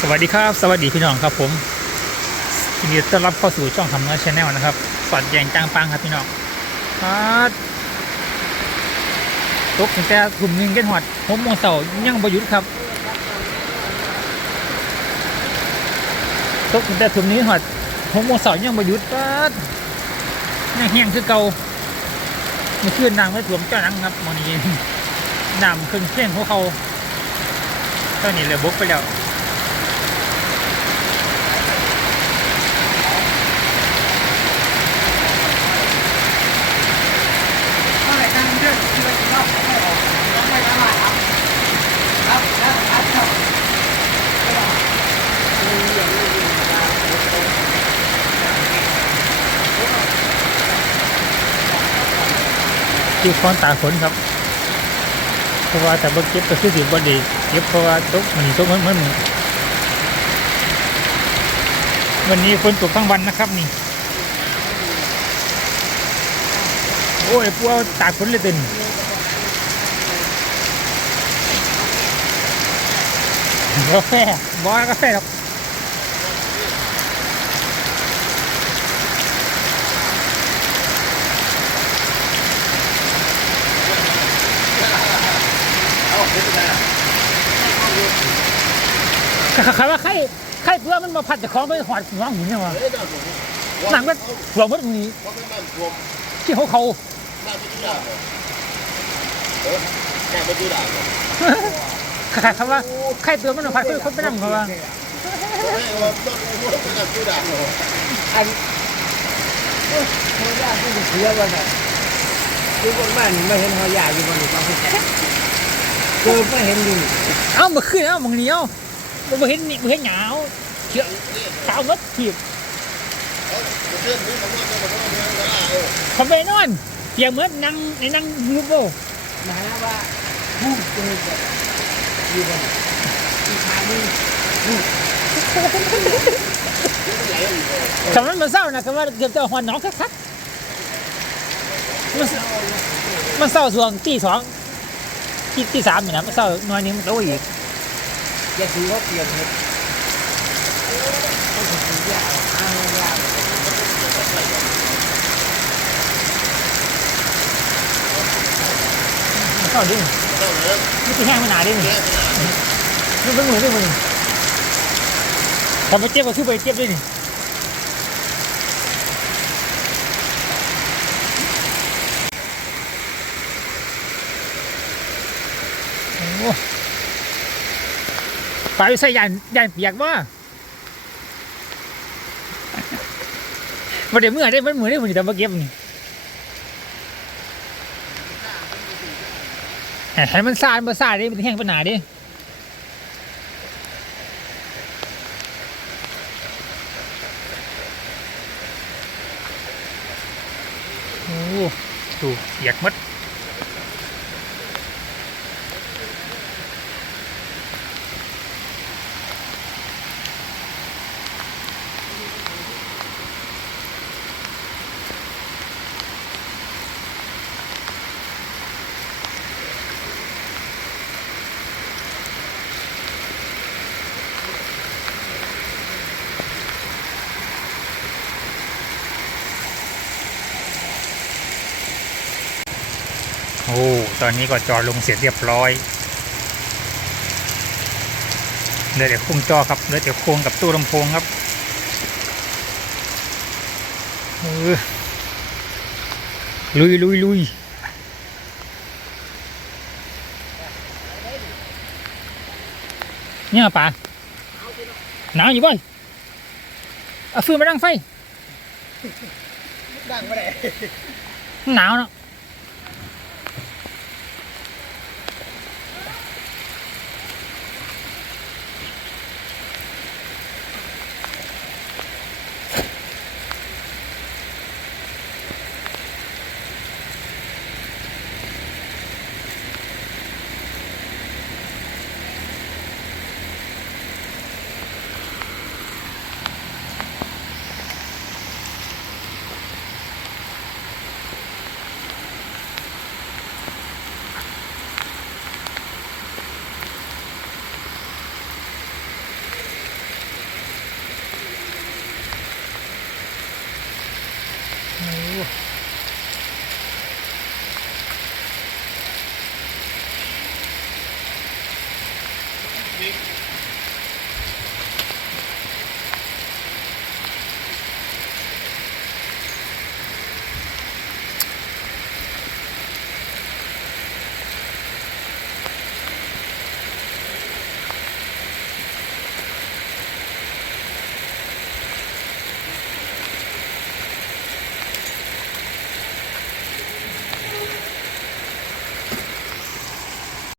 สวัสดีครับ สวัสดีพี่น้องครับผมยินดีต้อนรับเข้าสู่ช่องทำเนื้อชาแนลนะครับสอดแยงจ้างปังครับพี่น้องครับตกตั้งแต่กลุ่มหนึ่งเก็นหอดหกโมงเสาร์ยังประยุทธ์ครับตกตั้งแต่กลุ่มนี้หอดหกโมงเสาร์ยังประยุทธ์ปัดยังแห้งคือเก่ามื่อคืนนางไม่ถ่วมเจ้านังครับวันนี้น้ำขึ้นเข่งหัวเขาตอนนี้เลยบุกไปแล้ว คือค้อนตาฝนครับ เพราะว่าแต่บ่เก็บก็คือสิบ่ดีเก็บเพราะว่าตกมันตกมันมันวันนี้ฝนตกทั้งวันนะครับนี่ โอ้ยพวกตากฝนเลยเต็นกาแฟบ่กาแฟหรอ ใครว่าใครใครเพื่อมันมาพัดจากของไปหอดหัวหินเนี่ยวะหนังมันหัวมันนี้เราะมันรวมที่เขาเขาหน้าไปดูดาบเออหน้าไปดูดาใครคำว่าใครเพื่อมันมาพัดคนไปนั่งเขาว่าไม่ว่าต้องรู้ว่าเป็นหน้าดูดาบอันเขาอยากที่จะเชื่อว่าน่ะคือคนบ้านไม่เห็นเขาอยากอยู่บนนี้บางคนเจอไม่เห็นอยู่นี่เอ้ามาขึ้นเอ้ามึงเหนียวมาเห็นนี่มาเห็นหนาวเชื่อขาวมัดถีบคอมไปนอนเปียกเหมือนนั่งในนั่งยูโบหมายว่าผู้เจอแบบยู่บอีกทางนึงคำนั้นมันเศร้านะคำว่าเกือบจะหอนน้องคักๆมันมันเศร้าส่วงตีสอง ตีตีสามอยู่นะมันเศร้าหน้อยนึงมันโตอีกอย่าถือว่าเปลี่ยนเห็ดไม่ถือยากอ้างยากมันเศร้าดิ้นนี่คือแห้งมันหนาดิ้นนี่เป็นมือเป็นมือทำไปเจ็บก็คือไปเจ็บด้วยนี่ ปลาใส่ยานยานเปียกว่าวันเดี๋ยวเมื่อได้มันเหมือนได้ผมจะมาเก็บนี่ให้มันซามันซาได้มันแห้งปัญหาดิโอ้ดูเปียกมัด โอ้ ตอนนี้ก็จอลงเสร็จเรียบร้อยเหลือแต่โครงจอครับเหลือแต่โครงกับตู้ลำโพงครับเออลุยลุยลุยเนี่ยป่าหนาวอยู่บ่อยเอาฟืนมาดังไฟดังไม่ได้มันหนาวเนาะ